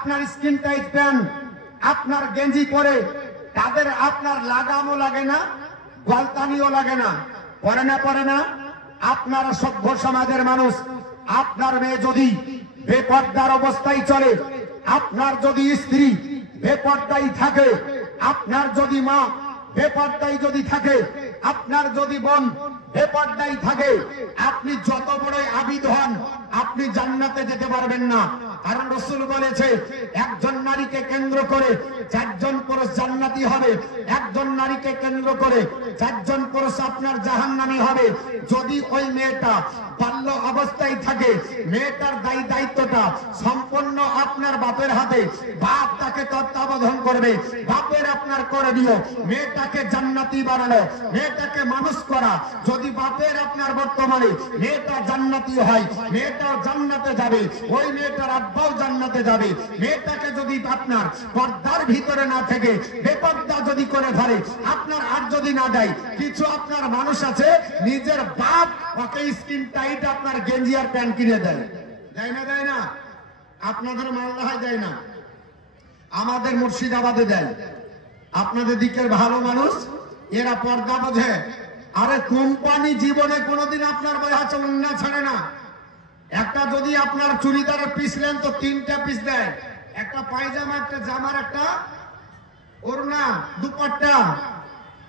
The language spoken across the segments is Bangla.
আপনার স্কিন টাইট প্যান্ট, আপনার গেঞ্জি পরে তাদের আপনার লাগামও লাগে না, গলতানিও লাগে না, পরে না। আপনারা সভ্য সমাজের মানুষ, আপনার মেয়ে যদি বেপর্দার অবস্থায় চলে, আপনার যদি স্ত্রী বেপর্দায় থাকে, আপনার যদি মা বেপর্দায় যদি থাকে, আপনার যদি বোন বেপর্দায় থাকে, আপনি যত বড়ই আবিদ হন আপনি জান্নাতে যেতে পারবেন না। কারণ রাসূল বলেছে একজন নারীকে কেন্দ্র করে চারজন পুরুষ জান্নাতি হবে, একজন নারীকে কেন্দ্র করে চারজন পুরুষ আপনার জাহান্নামী হবে। যদি ওই মেয়েটা বাল্য অবস্থায় থাকে, মেয়েটার দায়িত্বটা সম্পূর্ণ আপনার বাপের হাতে, বাপ তাকে তত্ত্বাবধান করবে, বাপের আপনার করে দিও। মেয়েটাকে জান্নাতি বানানো, মেয়েটাকে মানুষ করা। যদি বাপের আপনার বর্তমানে মেয়েটা জান্নাতি হয়, মেয়েটাও জান্নাতে যাবে, ওই মেয়েটার আব্বাও জান্নাতে যাবে। মেয়েটাকে যদি আপনার পর্দার ভিতরে না থেকে বেপর্দা যদি করে ফেলে, আপনার আর যদি না দেয়, কিছু আপনার মানুষ আছে নিজের বাপ ওকে স্কিন টাইট আপনার গেঞ্জি আর প্যান্ট কিনে দেয়, দেয় না? আপনাদের মালদায় দেয় না, আমাদের মুর্শিদাবাদে দেয়। আপনাদের দিকের ভালো মানুষ এরা পর্দা বোঝে। আরে কোম্পানি জীবনে কোনোদিন আপনার চলন না ছাড়ে না। একটা যদি আপনার চুড়িদারের পিস নেন তো 3টা পিস দেয়, একটা পায়জামা, একটা জামার, একটা ওড়না, দুপাট্টা।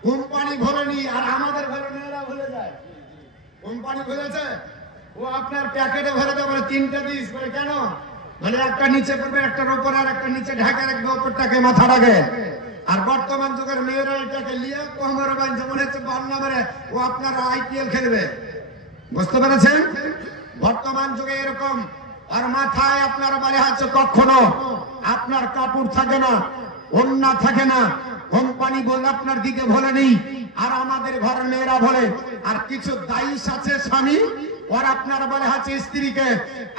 কোম্পানি ভোলেনি, আর আমাদের ঘরে মেয়েরা ভুলে যায়। কোম্পানি ভুলেছে, ও আপনার প্যাকেটে ভরে দেবে 3টা পিস করে। কেন? মানে একটা নিচে পড়বে, একটার উপর, আর একটা নিচে ঢাকা রাখবে, ওপরটাকে মাথা রাখে। আর বর্তমান যুগের মেয়েরা এটাকে লিয়ে কোমরে বাঁধছে, মনে হচ্ছে বান্না মেরে ও আপনার IPL খেলবে। বুঝতে পেরেছেন? বর্তমান যুগে এরকম। আর মাথায় আপনার বলে হচ্ছে কখনো আপনার কাপড় থাকে না, ওড়না থাকে না। কোম্পানি বলে আপনার দিকে ভোলে নেই, আর আমাদের ঘরের মেয়েরা বলে। আর কিছু দায়িশ আছে স্বামী, और আপনার বলে আছে স্ত্রীকে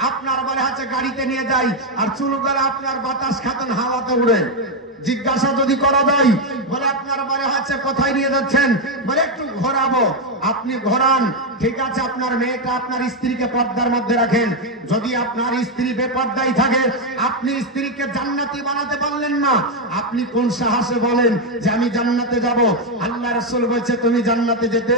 আপনার বলে আছে গাড়িতে নিয়ে যাই, আর চুলগুলো আপনার বাতাস খাতেন হাওয়াতে উড়ে। জিজ্ঞাসা যদি করা যায়, বলে আপনার বলে আছে কোথায় নিয়ে যাচ্ছেন, বলে একটু ঘোরাবো। আপনি ঘোরান, ঠিক আছে, আপনার মেয়েটা আপনার স্ত্রীকে পর্দার মধ্যে রাখেন। যদি আপনার স্ত্রী বেপর্দায় থাকে, আপনি স্ত্রীকে জান্নাতি বানাতে পারলেন না, আপনি কোন সাহসে বলেন যে আমি জান্নাতে যাব? আল্লাহ রাসূল বলেছে তুমি জান্নাতে যেতে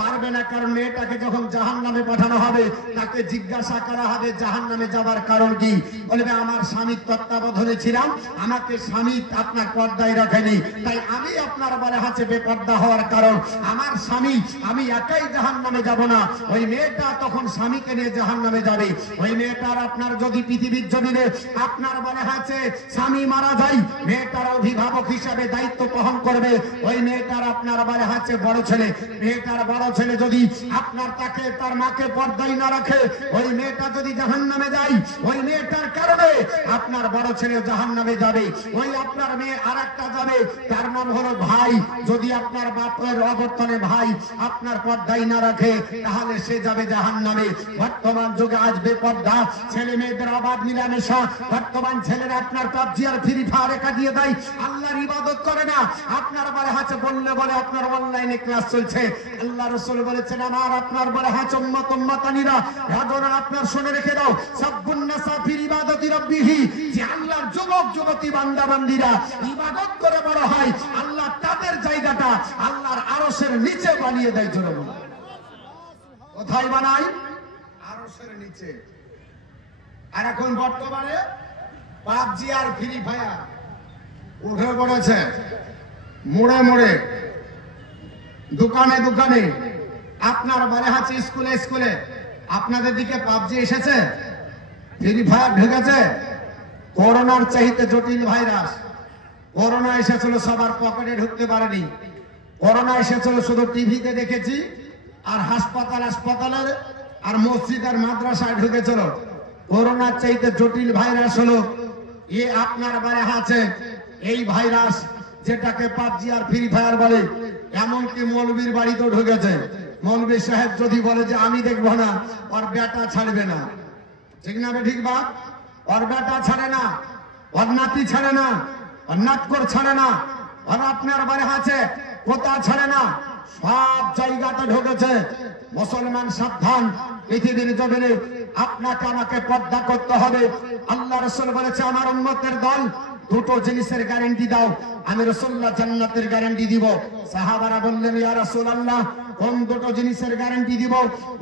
পারবে না। কারণ মেয়েটাকে যখন জাহান্নামে পাঠানো হবে, তাকে জিজ্ঞাসা করা হবে জাহান্নামে যাবার কারণ কি? বলবে আমার স্বামীর তত্ত্বাবধানে ছিলাম, আমাকে স্বামী আপনার পর্দায় রাখেনি, তাই আমি আপনার বলে আছে বেপর্দা হওয়ার কারণ আমার স্বামী, আমি একাই জাহান্নামে যাব না। ওই মেয়েটা তখন স্বামীকে নিয়ে জাহান্নামে যাবে। ওই মেয়েটার আপনার যদি পৃথিবীর জমিনে আপনার বলে আছে স্বামী মারা যায়, মেয়েটার অভিভাবক হিসাবে দায়িত্ব বহন করবে ওই মেয়েটার আপনার বলে আছে বড় ছেলে। মেয়েটার বড় ছেলে যদি আপনার তাকে তার মাকে পর্দায় না রাখে, ওই মেয়েটা যদি জাহান্নামে যায়, ওই মেয়েটার কারণে আপনার বড় ছেলে জাহান্নামে যাবে। ওই আপনার মেয়ে আরেকটা যাবে, তার নাম হলো ভাই। যদি আপনার বাপের অবর্তনে ভাই আপনার পর্দায় না রাখে, তাহলে সে যাবে জাহান্নামে। বর্তমান যুগে আজ বেপর্দা ছেলে মেয়েদের অবাধ মিলামেশা। বর্তমান ছেলেরা আপনার পাবজি আর ফ্রি ফায়ারে কাটিয়ে দেয়, আল্লাহর ইবাদত করে না। আপনার বলে হাতে বললে বলে আপনার অনলাইনে ক্লাস চলছে। আল্লাহ রাসূল বলেছেন আমার আপনার বলে হাতে উম্মত উম্মতানিরা রাজনা আপনার শুনে রেখে দাও, সাব্বুন নাসা ফি ইবাদতি রাব্বিহি, যে আল্লাহর যুবক যুবতী বান্দা বান্দীরা ইবাদত করে বড় হয়, আল্লাহ তাদের জায়গাটা আল্লাহর আরশের নিচে বানিয়ে দেয়। জোরে বলো, কোথায় বানায়? আরশের নিচে। আর এখন বর্তমানে পাবজি আর ফ্রি ফায়ার উঠে পড়েছে মোড়ে মোড়ে, দোকানে দোকানে। আপনার বলে আছে স্কুলে স্কুলে। আপনাদের দিকে পাবজি এসেছে, ফ্রি ফায়ার ঢুকেছে। করোনার চাইতে জটিল ভাইরাস। করোনা এসেছিল সবার পকেটে ঢুকতে পারেনি। করোনা এসেছিল শুধু টিভিতে দেখেছি, আর হাসপাতালের আর মসজিদ আর মাদ্রাসায় ঢুকেছিল। করোনার চাইতে জটিল ভাইরাস হলো এ আপনার বলে আছে এই ভাইরাস, যেটাকে পাবজি আর ফ্রি ফায়ার বলে। এমনকি মৌলবীর বাড়িতেও ঢুকেছে। মৌলবী সাহেব যদি বলে যে আমি দেখবো না, ওর বেটা ছাড়বে না। ঠিক না ঠিক বাপ? ওর বেটা ছাড়ে না, ওর নাতি ছাড়ে না, ওর নাতকর ছাড়ে না, আর আপনার বাড়ি আছে কোথা ছাড়ে না, সব জায়গাতে ঢুকেছে। মুসলমান সাবধান, পৃথিবীর জমিনে আপনাকে আমাকে পর্দা করতে হবে। আল্লাহ রাসূল বলেছে আমার উম্মতের দল দুটো জিনিসের গ্যারান্টি দাও, আমি রাসূলুল্লাহ জান্নাতের গ্যারান্টি দিব। সাহাবারা বললেন ইয়া রাসূলুল্লাহ কোন দুটো জিনিসের গ্যারান্টি দিব?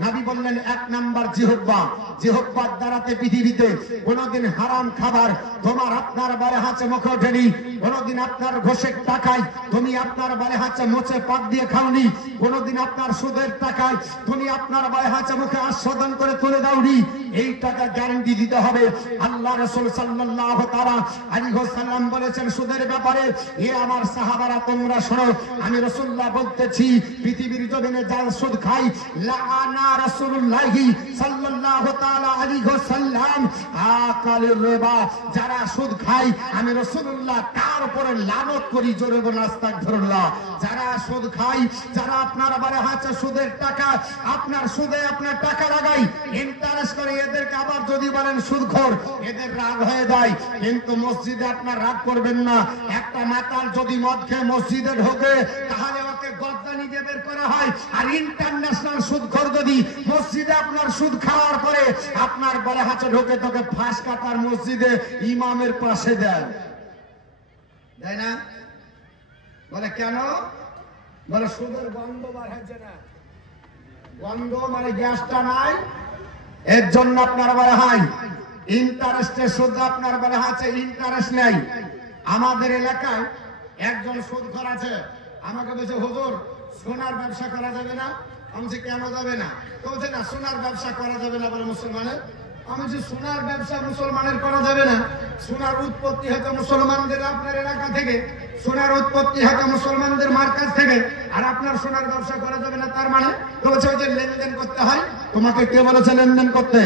নবী বললেন এক নাম্বার জিহ্বা, জিহ্বার দ্বারাতে পৃথিবীতে কোনদিন হারাম খাবার তোমার আপনার বারে হাঁচে মুখে ওঠেনি, কোনদিন আপনার ঘোষের টাকায় তুমি আপনার বারে হাঁচে মোচে পাক দিয়ে খাওনি, কোনদিন আপনার সুদের টাকায় তুমি আপনার বারে হাঁচে মুখে আস্বাদন করে তুলে দাওনি। এই টাকা গ্যারান্টি দিতে হবে। আল্লাহ রাসূল সাল্লাল্লাহু তাআলা আলাইহি ওয়াসাল্লাম বলেছেন সুদের ব্যাপারে, এ আমার সাহাবারা তোমরা শোনো, আমি রাসূলুল্লাহ বলতেছি পৃথিবীর জমিনে যারা সুদ খায় লাআনা রাসূলুল্লাহি সাল্লাল্লাহু তাআলা আলাইহি ওয়াসাল্লাম আকালির রিবা, যারা সুদ খায় আমি রাসূলুল্লাহ তার উপরে লানত করি, জোরে বলুন আস্তাগফিরুল্লাহ। যারা সুদ খায়, যারা আপনার বারে হাঁচে সুদের টাকা, আপনার সুদে আপনার টাকা লাগাই ইন্টারেস্ট করে, এদেরকে আবার যদি বলেন সুদখোর, এদের রাগ হয়ে যায়। কিন্তু মসজিদে আপনার রাগ করবেন না। একটা মাতাল যদি মদ খেয়ে মসজিদে ঢোকে তাহলে ওকে গদ্দানি দিয়ে বের করা হয়, আর ইন্টারন্যাশনাল সুদখোর যদি মসজিদে আপনার সুদ খাওয়ার পরে আপনার বলে হাঁচে ঢোকে তোকে ফাঁস কাটার মসজিদে ইমামের পাশে দেয়, তাই না? বলে কেন? বলে সুদের গন্ধ বার হচ্ছে না, গন্ধ মানে গ্যাসটা নাই, এর জন্য আপনার বলে হয় ইন্টারেস্টের সুদ আপনার বলে আছে, ইন্টারেস্ট নেই। আমাদের এলাকায় একজন সুদখোর আছে, আমাকে বলছে হুজুর সোনার ব্যবসা করা যাবে না। আমি বলছি কেন যাবে না? তো বলছে না সোনার ব্যবসা করা যাবে না বলে মুসলমানের। আমি বলছি সোনার ব্যবসা মুসলমানের করা যাবে না? সোনার উৎপত্তি হয়তো মুসলমানদের আপনার এলাকা থেকে, সোনার উৎপত্তি হয়তো মুসলমানদের মার্কাজ থেকে, আর আপনার সোনার ব্যবসা করা যাবে না তার মানে? তো বলছে ওই যে লেনদেন করতে হয়। তোমাকে কে বলেছে লেনদেন করতে?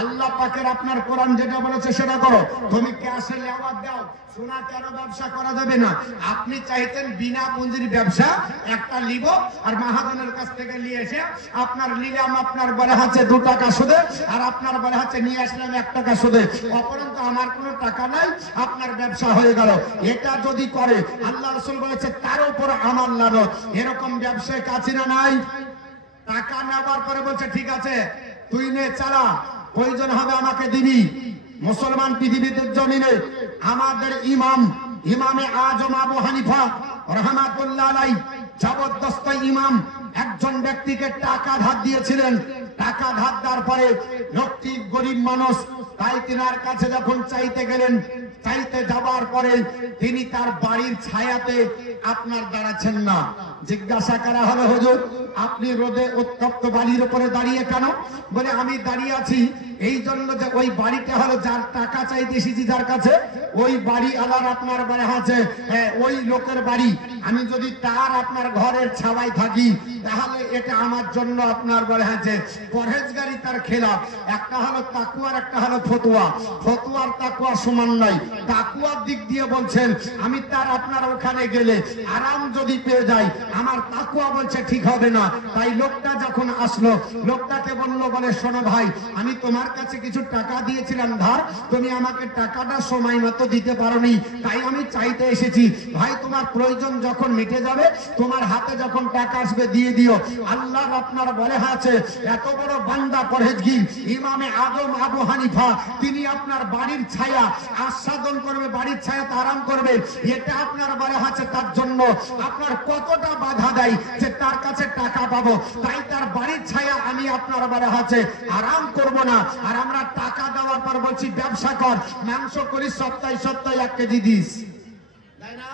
আল্লাহ পাকের আপনার কোরআন যেটা বলেছে সেটা করো। তুমি ক্যাশে লেওয়ার দাও, সোনা কেন ব্যবসা করা যাবে না? আপনি চাইতেন বিনা পুঁজির ব্যবসা একটা লিব, আর মাহাজনের কাছ থেকে নিয়ে এসে আপনার নিলাম আপনার বলে হচ্ছে 2 টাকা সুদে, আর আপনার বলে হচ্ছে নিয়ে আসলাম 1 টাকা সুদে, অপরন্ত আমার কোনো টাকা নাই, আপনার ব্যবসা হয়ে গেল। এটা যদি করে আল্লাহ রাসূল বলেছে তার উপর আমার লানত। এরকম ব্যবসায় কাছে না নাই? টাকা নেওয়ার পরে বলছে ঠিক আছে তুই নে চালা, প্রয়োজন হবে আমাকে দিবি। মুসলমান পৃথিবীতে জমিনে আমাদের ইমামে আজম আবু হানিফা রাহমাতুল্লাহ আলাইহি জবরদস্ত ইমাম একজন ব্যক্তিকে টাকা ধার দিয়েছিলেন। টাকা ধার দেওয়ার পরে লোকটি গরিব মানুষ, তাই তিনার কাছে যখন চাইতে গেলেন, চাইতে যাবার পরে তিনি তার বাড়ির ছায়াতে আপনার দাঁড়াচ্ছেন না। জিজ্ঞাসা করা হলো হুজুর আপনি রোদে উত্তপ্ত বালির উপরে দাঁড়িয়ে কেন? বলে আমি দাঁড়িয়ে আছি এই জন্য যে ওই বাড়িটা হলো যার টাকা চাইতে এসেছি যার কাছে, ওই বাড়ি আলার আপনার বাড়ি আছে, ওই লোকের বাড়ি। আমি যদি তার আপনার ঘরের ছাওয়ায় থাকি তাহলে এটা আমার জন্য আপনার বলে আছে পরহেজগারি তার খেলাফ। একটা হলো তাকওয়ার, একটা হলো ফতোয়া। ফতোয়ার তাকওয়া সমান নাই। তাকওয়ার দিক দিয়ে বলছেন আমি তার আপনার ওখানে গেলে আরাম যদি পেয়ে যাই, আমার তাকওয়া বলছে ঠিক হবে না। তাই লোকটা যখন আসলো, লোকটাকে বললো বলে শোনো ভাই, আমি তোমার কাছে কিছু টাকা দিয়েছিলাম ধার, তুমি আমাকে টাকাটা সময় মতো দিতে পারোনি, তাই আমি চাইতে এসেছি। ভাই তোমার প্রয়োজন যখন মিটে যাবে, তোমার হাতে যখন টাকা আসবে দিয়ে দিও। আল্লাহ আপনার বলে আছে এত বড় বান্দা পরহেজগার ইমামে আজম আবু হানিফা, তিনি আপনার বাড়ির ছায়া আস্বাদন করবে, বাড়ির ছায়াতে আরাম করবে, এটা আপনার বলে আছে তার জন্য আপনার কতটা বাধা দেয় যে তার কাছে টাকা পাবো, তাই তার বাড়ির ছায়া আমি আপনার বলে আছে আরাম করব না। আর আমরা টাকা দেওয়ার পর বলছি ব্যবসা কর, মাংস করি সপ্তাহে 1 কেজি দিস, তাই না?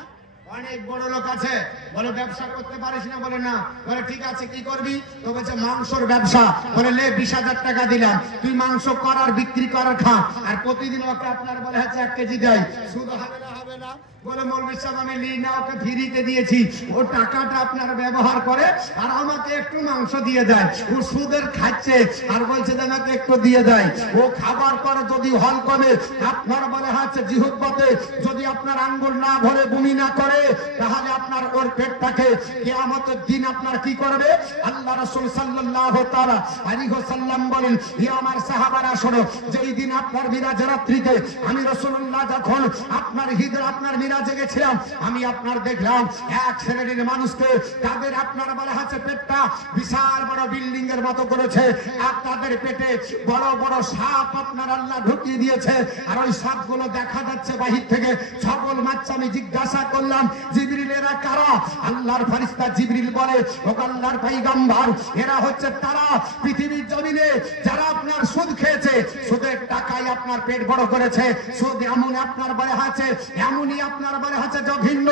অনেক বড় লোক আছে বলে ব্যবসা করতে পারিস না, বলে না। বলে ঠিক আছে কি করবি? তো বলছে মাংসর ব্যবসা। বলে লে 20,000 টাকা দিলাম, তুই মাংস করার বিক্রি করার খা, আর প্রতিদিন ওকে আপনার বলে হচ্ছে 1 কেজি দেয়। শুধু হবে না? হবে না। বলে মৌলভী সাহেব আমি লি না, ওকে ফ্রিতে দিয়েছি, ও টাকাটা আপনার ব্যবহার করে আর আমাকে একটু মাংস দিয়ে দেয়। ও সুদের খাচ্ছে আর বলছে যে আমাকে একটু দিয়ে দেয়। ও খাবার পরে যদি হল করে আপনার বলে হচ্ছে জিহ্বাতে যদি আপনার আঙ্গুল না ভরে বমি না করে, তাহলে আপনার ওর পেটটাকে কিয়ামতের দিন আপনার কি করবে? আল্লাহ রাসূল সাল্লাল্লাহু তাআলা আলাইহি ওয়াসাল্লাম বলেন, হে আমার সাহাবারা শোনো, যেই দিন আপনার মিরাজ রাত্রিতে আমি রাসূলুল্লাহ যখন আপনার হিজরা আপনার না জেগেছিলাম, আমি আপনার দেখলাম এক শ্রেণীর মানুষকে তাদের আপনার বলা হচ্ছে পেটটা বিশাল বড় বিল্ডিং এর মতো করেছে, আর তাদের পেটে বড় বড় সাপ আপনার আল্লাহ ঢুকিয়ে দিয়েছে, আর ওই সাপগুলো দেখা যাচ্ছে বাহির থেকে। সকল মাত্র আমি জিজ্ঞাসা করলাম, জিবরিল এরা কারা? আল্লাহর ফেরেশতা জিবরিল বলে, ও আল্লাহর পয়গম্বর, এরা হচ্ছে তারা পৃথিবীর জমিনে যারা আপনার সুদ খেয়েছে, সুদের টাকায় আপনার পেট বড় করেছে। সুদ এমন আপনার বলে আছে, এমনই আপনার বলে আছে জঘন্য,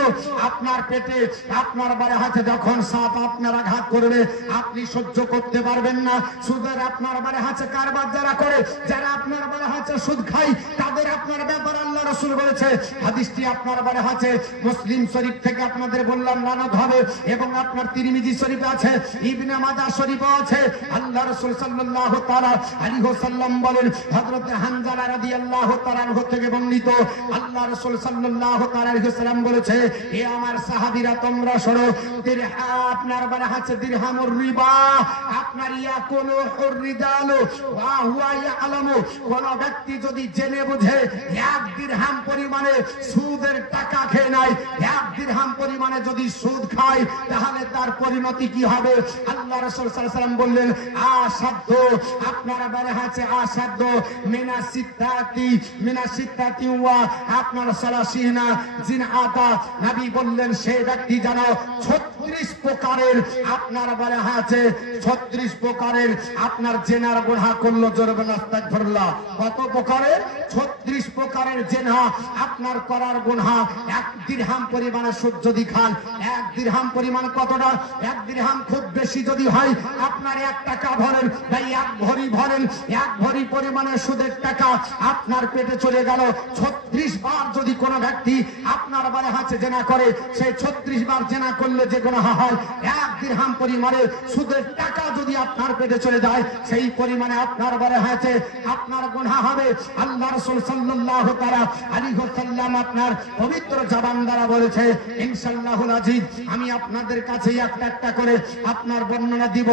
আপনার পেটে আপনার বলে আছে যখন সাপ আপনার আঘাত করবে আপনি সহ্য করতে পারবেন না। সুদের আপনার বলে আছে কারবার যারা করে, যারা আপনার বলে আছে সুদ খায়, তাদের আপনার ব্যাপার আল্লাহ রাসূল বলেছে, হাদিসটি আপনার বলে আছে মুসলিম শরীফ থেকে আপনাদের বললাম লানত হবে, এবং আপনার তিরমিজি শরীফে আছে, ইবনে মাজাহ শরীফে আছে। আল্লাহ রাসূল সাল্লাল্লাহু তাআলা আলাইহি ওয়াসাল্লাম বলেন, হযরত হানজালা রাদিয়াল্লাহু তাআলা আনহু থেকে বর্ণিত, আল্লাহ রাসূল সাল্লাল্লাহু তাআলা আলাইহি ওয়াসাল্লাম বলেছে, এ আমার সাহাবীরা তোমরা শোনো, আপনার বলে আছে দিরহামুর রিবা, আপনার ইয়াকুলু রিজালু ওয়া হুয়া ইয়ালামু, কোন ব্যক্তি যদি জেনে বুঝে এক দিরহাম পরিমাণে সুদের টাকা খেয়ে নেয়, এক দিরহাম পরিমাণে যদি সুদ খায়, তাহলে তার পরিণতি কি হবে? আল্লাহ রাসূল সাল্লাল্লাহু আলাইহি ওয়াসাল্লাম বললেন, আসাদ্দ, আপনারা বলে আছে আসাদ্দ মিনাসিতাতি ওয়া আপনার সালাসিনা জিনআতা। নবী বললেন, সেই ব্যক্তি জানো 36 প্রকারের আপনার বলে আছে 36 প্রকারের আপনার জেনার গুনাহ করলো, জোরে আস্তাগফিরুল্লাহ। কত প্রকারের? 36 প্রকারের জেনা আপনার করার গুনাহ। এক দিরহাম পরিমাণে সুদ যদি খান, এক দিরহাম পরিমাণ কতটা? এক দিরহাম খুব বেশি যদি হয় আপনার 1 টাকা ভরেন, ভাই 1 ভরি ভরেন, 1 ভরি পরিমাণে সুদের টাকা আপনার পেটে চলে গেল। 36 বার যদি কোনো ব্যক্তি আপনার বলে হাতে জেনা করে, সেই 36 বার জেনা করলে যে গুনাহ হয়, 1 দিরহাম পরিমাণে সুদের টাকা যদি আপনার পেটে চলে যায়, সেই পরিমাণে আপনার বলে হাতে আপনার গুনাহ হবে। আল্লাহ রাসূল সাল্লাল্লাহু তাআলা আলাইহি ওয়াসাল্লাম আপনার পবিত্র জবান দ্বারা বলেছে, ইনশাআল্লাহুল আজিজ, আমি আপনাদের কাছে একটা একটা করে আপনার বর্ণনা দিব।